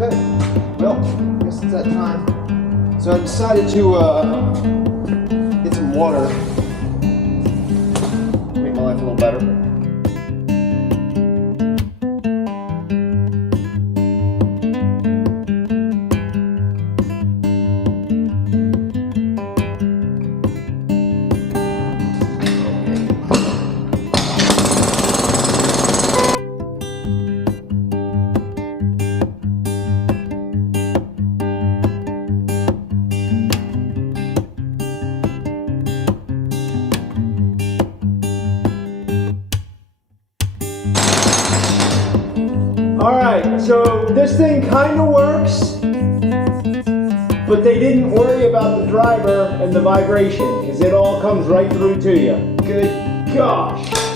Okay, well, I guess it's that time. So I decided to get some water, make my life a little better. Alright, so this thing kind of works, but they didn't worry about the driver and the vibration, because it all comes right through to you. Good gosh.